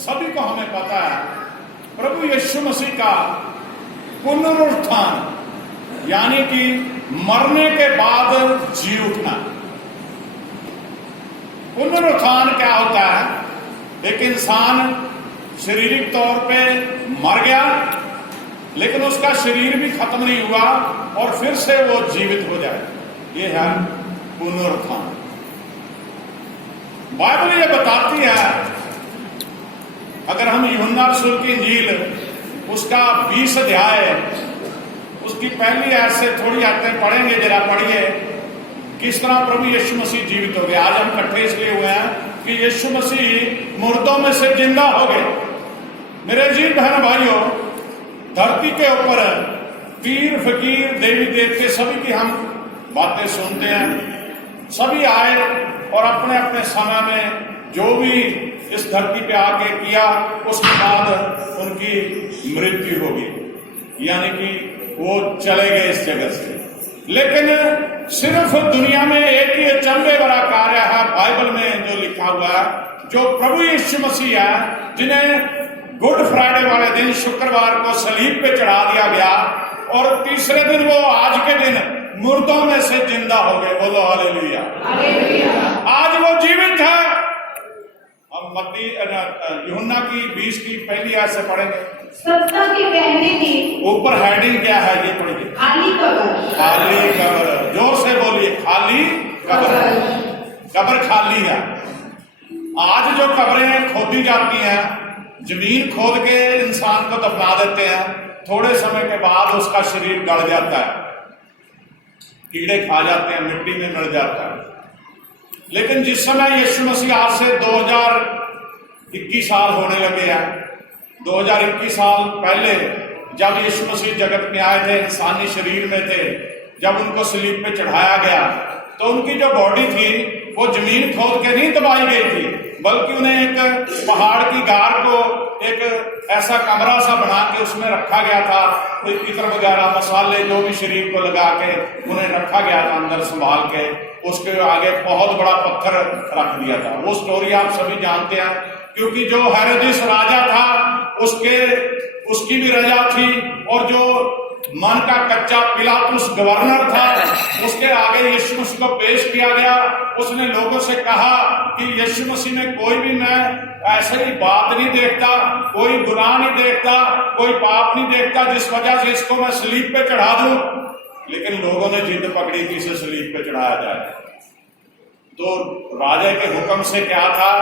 सभी को हमें पता है प्रभु यीशु मसीह का पुनरुत्थान यानी कि मरने के बाद जी उठना। पुनरुत्थान क्या होता है? एक इंसान शारीरिक तौर पे मर गया लेकिन उसका शरीर भी खत्म नहीं हुआ और फिर से वो जीवित हो जाए, ये है पुनरुत्थान। बाइबल ये बताती है, अगर हम यूहन्ना रसूल की इंजील उसका 20 अध्याय उसकी पहली आयत से थोड़ी आयतें पढ़ेंगे, जरा पढ़िए किस तरह प्रभु यीशु मसीह जीवित हो गए। आज हम इकट्ठे इसलिए हुए हैं कि यीशु मसीह मुर्दों में से जिंदा हो गए। मेरे जीव बहन भाइयों, धरती के ऊपर पीर फकीर देवी देवते सभी की हम बातें सुनते हैं। सभी आए और अपने अपने समय में जो भी इस धरती पे आके किया उसके बाद उनकी मृत्यु होगी, यानी कि वो चले गए इस जगत से। लेकिन सिर्फ दुनिया में एक ही अचंभे भरा कार्य है बाइबल में जो लिखा हुआ है, जो प्रभु यीशु मसीह है जिन्हें गुड फ्राइडे वाले दिन शुक्रवार को सलीब पे चढ़ा दिया गया और तीसरे दिन वो आज के दिन मुर्दों में से जिंदा हो गए। बोलो हालेलुया। आज वो जीवित है। हम मत्ती यूहन्ना की 20 की पहली आयत से पढ़ेंगे। सप्ताह के पहले दिन ऊपर हेडिंग क्या है ये पढ़िए। खाली कब्र। खाली कब्र, जोर से बोलिए, खाली कब्र। कब्र खाली है। आज जो कब्रें खोदी जाती हैं, जमीन खोद के इंसान को दफना देते हैं, थोड़े समय के बाद उसका शरीर गल जाता है, कीड़े खा जाते हैं, मिट्टी में मिल जाता है। लेकिन जिस समय यीशु मसीह आज से 2021 साल होने लगे हैं, 2021 साल पहले जब यीशु मसीह जगत में आए थे, इंसानी शरीर में थे, जब उनको सलीब पे चढ़ाया गया तो उनकी जो बॉडी थी वो जमीन खोद के नहीं दबाई गई थी, बल्कि उन्हें एक पहाड़ की गार को एक ऐसा कमरा सा बना के उसमें रखा गया था। कोई इत्र वगैरह मसाले जो भी शरीर को लगा के उन्हें रखा गया था अंदर संभाल के। उसके आगे बहुत बड़ा पत्थर रख दिया था। वो स्टोरी आप सभी जानते हैं, क्योंकि जो हेरोदेस राजा था उसकी भी रजा थी, और जो मन का कच्चा पिलातुस गवर्नर था उसके आगे यीशु मसीह को पेश किया गया। उसने लोगों से कहा कि यीशु मसीह में कोई भी मैं ऐसे ही बात नहीं देखता, कोई गुनाह नहीं देखता, कोई पाप नहीं देखता जिस वजह से इसको मैं सलीब पे चढ़ा दूं। लेकिन लोगों ने जिद पकड़ी कि इसे सलीब पे चढ़ाया जाए। तो राजा के हुक्म से क्या था,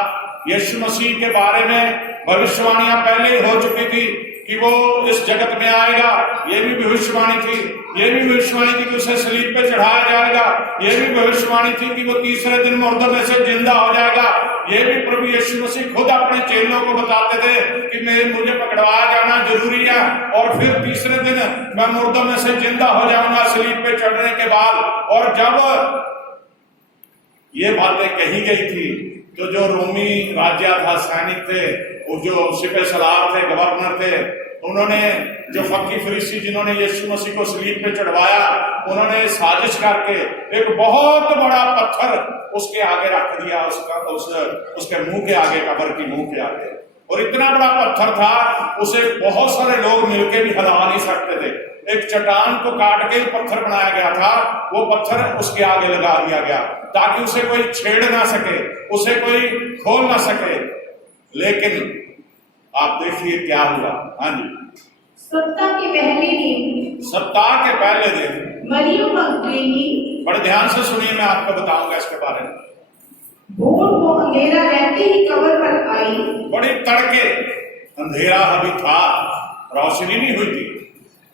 यीशु मसीह के बारे में भविष्यवाणियां पहले ही हो चुकी थी कि वो इस जगत में आएगा। ये भी भविष्यवाणी थी, ये भी भविष्यवाणी थी कि उसे सलीब पे चढ़ाया जाएगा, ये भी भविष्यवाणी थी कि वो तीसरे दिन मुर्दों में से जिंदा हो जाएगा। ये भी प्रभु यीशु मसीह खुद अपने चेलों को बताते थे कि मुझे पकड़वाया जाना जरूरी है और फिर तीसरे दिन मैं मुर्दों में से जिंदा हो जाऊंगा सलीब पे चढ़ने के बाद। और जब ये बातें कही गई थी तो जो रोमी राजा था, सैनिक थे, वो जो सिपह सलार थे, गवर्नर थे, उन्होंने जो फक्की फरीसी जिन्होंने यीशु मसीह को सलीब पे चढ़वाया, उन्होंने साजिश करके एक बहुत बड़ा पत्थर उसके आगे रख दिया, उसके मुंह के आगे, कब्र की मुंह के आगे। और इतना बड़ा पत्थर था उसे बहुत सारे लोग मिलकर भी हिला नहीं सकते थे। एक चट्टान को काट के ही पत्थर बनाया गया था, वो पत्थर उसके आगे लगा दिया गया ताकि उसे कोई छेड़ ना सके, उसे कोई खोल ना सके। लेकिन आप देखिए क्या हुआ। हाँ जी, सप्ताह के पहले दिन, सप्ताह के पहले दिन मरियम मगदलीनी, बड़े ध्यान से सुनिए, मैं आपको बताऊंगा इसके बारे में। भोर को अंधेरा रहते ही कब्र पर आई। बड़ी तड़के, अंधेरा अभी था, रोशनी नहीं हुई थी,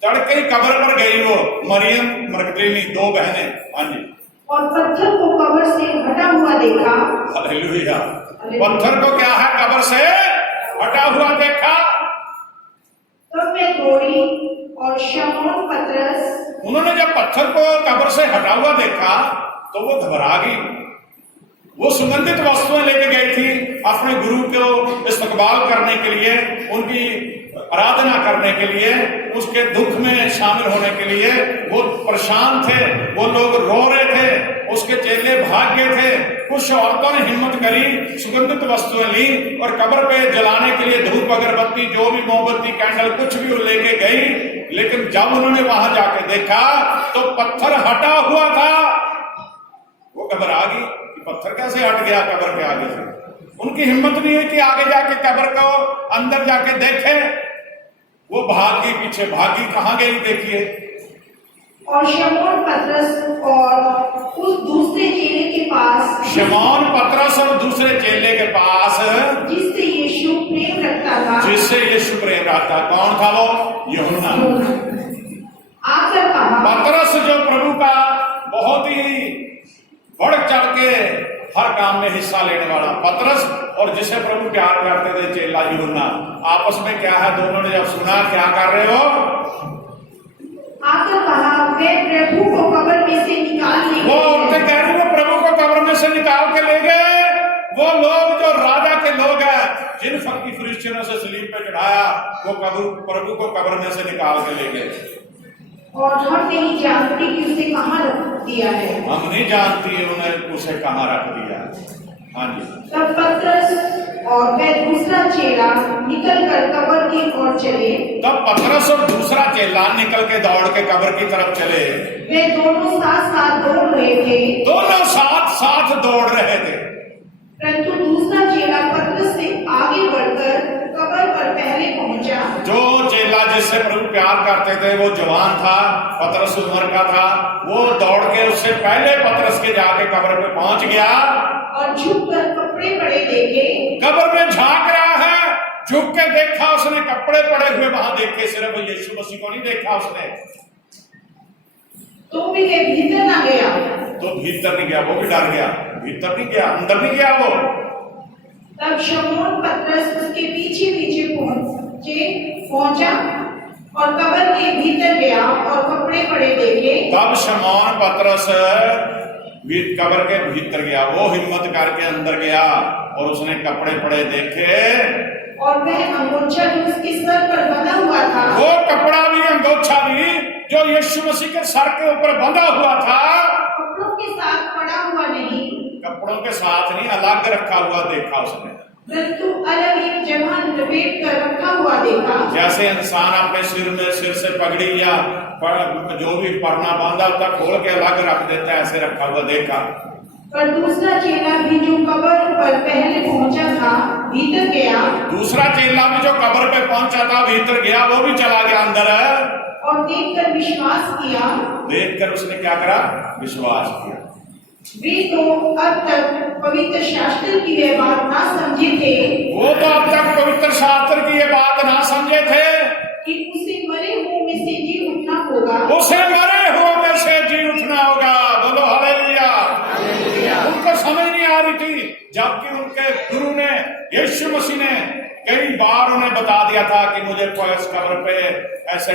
तड़के ही कब्र पर गई वो मरियम मगदलीनी, 2 बहनें। हाँ जी, और पत्थर को कब्र से हटा हुआ देखा। हालेलुया। पत्थर को क्या है, कब्र से हटा हुआ देखा। तब वे दौड़ी और शमौन पतरस, उन्होंने जब पत्थर को कब्र से हटा हुआ देखा तो वो घबरा गई। वो सुगंधित वस्तुएं लेके गई थी अपने गुरु को इस्तकबाल करने के लिए, उनकी आराधना करने के लिए, उसके दुख में शामिल होने के लिए। वो परेशान थे, वो लोग रो रहे थे, उसके चेले भाग गए थे। कुछ औरतों ने हिम्मत करी, सुगंधित वस्तुएं ली और कब्र पे जलाने के लिए धूप अगरबत्ती, जो भी मोमबत्ती, कैंडल, कुछ भी वो लेके गई। लेकिन जब उन्होंने वहां जाके देखा तो पत्थर हटा हुआ था। वो घबरा गई कि पत्थर कैसे हट गया कब्र के आगे से। उनकी हिम्मत नहीं है कि आगे जाके कब्र को अंदर जाके देखे। वो भागी, पीछे भागी, कहां गई देखिए। और शमौन पतरस और उस दूसरे चेले के पास, शमौन पतरस और दूसरे चेले के पास, जिससे यीशु प्रेम रखता था, जिससे यीशु प्रेम रखता, कौन था वो? यूहन्ना। आकर कहा, पतरस जो प्रभु का बहुत ही बढ़ चढ़ के हर काम में हिस्सा लेने वाला पतरस, और जिसे प्रभु प्यार करते थे चेला यूहन्ना, आपस में क्या है? दोनों ने जब सुना क्या कर रहे हो, आकर कहा, वे प्रभु को कब्र में से निकाल ले वो औरतें कह रही वो प्रभु को कब्र में से निकाल के ले गए। वो लोग जो राजा के लोग हैं, जिन फकी फरिश्तियों से सलीब पे चढ़ाया, वो प्रभु को कब्र में से निकाल के ले गए। और हम नहीं जानते कि उसे कहाँ रख दिया है। हम नहीं जानती उन्हें उसे कहाँ रख दिया। हाँ जी। तब पतरस और वह दूसरा चेला निकल कर कब्र की ओर चले। तब पतरस और दूसरा चेला निकल के दौड़ के कब्र की तरफ चले। वे दोनों साथ साथ दौड़ रहे थे। दोनों साथ साथ दौड़ रहे थे। परंतु दूसरा चेला पतरस से आगे बढ़कर कब्र पर पहले पहुंचा। जो चेला जिससे प्रभु प्यार करते थे वो जवान था, पतरस उम्र का था। वो दौड़ के उससे पहले पतरस के जाके कब्र पे पहुंच गया और झुककर कपड़े पड़े देखे। कब्र में झांक रहा है, झुक के देखा उसने, कपड़े पड़े हुए वहां देखे, सिर्फ यीशु मसीह को नहीं देखा उसने। तो भी वे भीतर ना गया। तो भीतर नहीं गया, वो भी डर गया। भीतर नहीं गया, अंदर नहीं गया वो। तब शमौन पतरस उसके पीछे पीछे पहुंचा और कब्र के भीतर गया और कपड़े पड़े देखे। तब शमौन पतरस कब्र के भीतर गया, वो हिम्मत करके अंदर गया और उसने कपड़े पड़े देखे। और वह अंगोछा भी उसके सर पर बंधा हुआ था। वो कपड़ा भी, अंगोछा भी जो यीशु मसीह के सर के ऊपर बंधा हुआ था, कपड़ों के साथ पड़ा हुआ नहीं, कपड़ों के साथ नहीं, अलग रखा हुआ देखा उसने। परंतु अलग एक जगह लपेट कर रखा हुआ देखा। जैसे इंसान अपने सिर से पगड़ी या जो भी परना बांधा होता खोल के अलग रख देता है, ऐसे रखा हुआ देखा। पर दूसरा चेला भी जो कब्र पर पहले पहुंचा था भीतर गया। दूसरा चेला भी जो कब्र पे पहुंचा था भीतर गया, वो भी चला गया अंदर और देखकर विश्वास किया। देखकर उसने क्या करा? विश्वास किया। वे तो अब तक पवित्र शास्त्र की वे बात ना समझे थे। वो तो अब तक पवित्र शास्त्र की ये बात ना समझे थे कि उसे मरे हुओं में से जी उठना होगा। उसे मरे हुओं में से जी उठना होगा। बोलो हालेलुया। उनको समझ नहीं आ रही थी, जबकि उनके गुरु ने, यीशु मसीह ने कई बार उन्हें बता दिया था कि मुझे इस कब्र पे ऐसे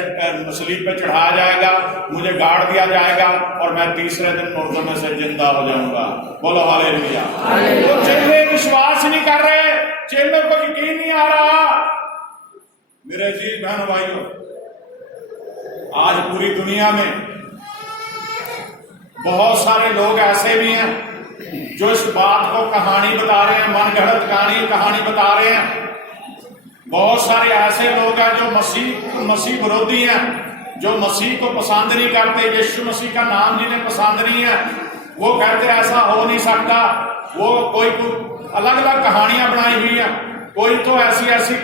सलीब पे चढ़ाया जाएगा, मुझे गाड़ दिया जाएगा और मैं तीसरे दिन मुर्दों में से जिंदा हो जाऊंगा। बोलो हालेलुया। तो चेले विश्वास नहीं कर रहे, चेलों को यकीन नहीं आ रहा। मेरे अजीज बहन भाइयों, आज पूरी दुनिया में बहुत सारे लोग ऐसे भी हैं जो इस बात को कहानी बता रहे हैं, मनगढ़ंत कहानी बता रहे हैं। बहुत सारे ऐसे लोग हैं जो मसीह विरोधी हैं, जो मसीह को पसंद नहीं करते, यीशु मसीह का नाम जिन्हें पसंद नहीं है। वो कहते ऐसा हो नहीं सकता। वो कोई अलग अलग कहानियां बनाई हुई हैं। कोई तो ऐसी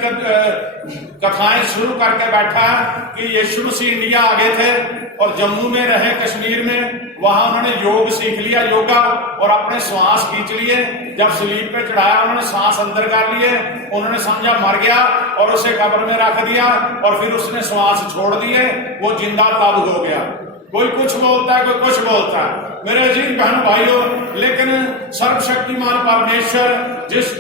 कथाएं शुरू करके बैठा है कि यीशु मसीह इंडिया आ गए थे और जम्मू में रहे, कश्मीर में, वहां उन्होंने योग सीख लिया, योगा, और अपने श्वास खींच लिए। जब सलीब पे चढ़ाया उन्होंने सांस अंदर कर लिए, उन्होंने समझा मर गया और उसे कब्र में रख दिया और फिर उसने श्वास छोड़ दिए, वो जिंदा तब हो गया। कोई कुछ बोलता है, कोई कुछ बोलता है। मेरे अजीज बहन भाइयों, लेकिन सर्वशक्तिमान परमेश्वर,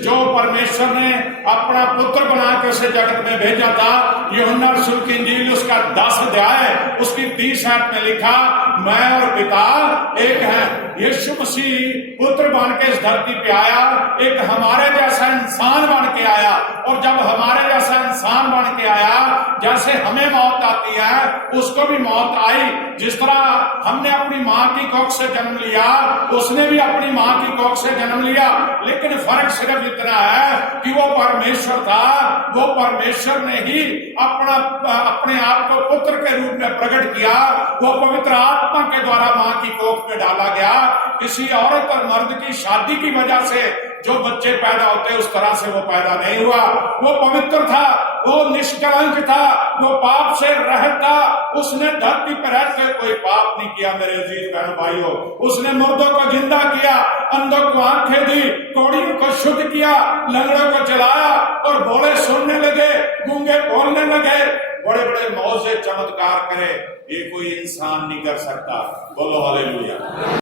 जो परमेश्वर ने अपना पुत्र बना के उसे जगत में भेजा था, यूहन्ना रसूल की इंजील उसका 10 अध्याय उसकी 30 आयत में लिखा, मैं और पिता एक हैं। यीशु मसीह पुत्र बन के इस धरती पे आया, एक हमारे जैसा इंसान बन के आया, और जब हमारे जैसा इंसान बन के आया, जैसे हमें मौत आती है उसको भी मौत आई। जिस तरह हमने अपनी माँ की कोख से जन्म लिया, उसने भी अपनी माँ की कोख से जन्म लिया, लेकिन फर्क सिर्फ इतना है कि वो परमेश्वर था, वो परमेश्वर ने ही अपने आप को पुत्र के रूप में प्रकट किया। वो पवित्र आत्मा के द्वारा माँ की कोख में डाला गया। किसी औरत और मर्द की शादी की वजह से जो बच्चे पैदा होते उस तरह से वो पैदा नहीं हुआ। वो पवित्र था, वो निष्कलंक था, वो पाप से रहित था। उसने धरती पर रह के कोई पाप नहीं किया। मेरे अजीज बहनों भाइयों, उसने मुर्दों को जिंदा किया, अंधों को आंखें दी, कोढ़ियों को शुद्ध किया, लंगड़ों को चलाया और भोले सुनने लगे, गूंगे बोलने लगे। बड़े बड़े मौजे चमत्कार करे, ये कोई इंसान नहीं कर सकता। बोलो हालेलुया।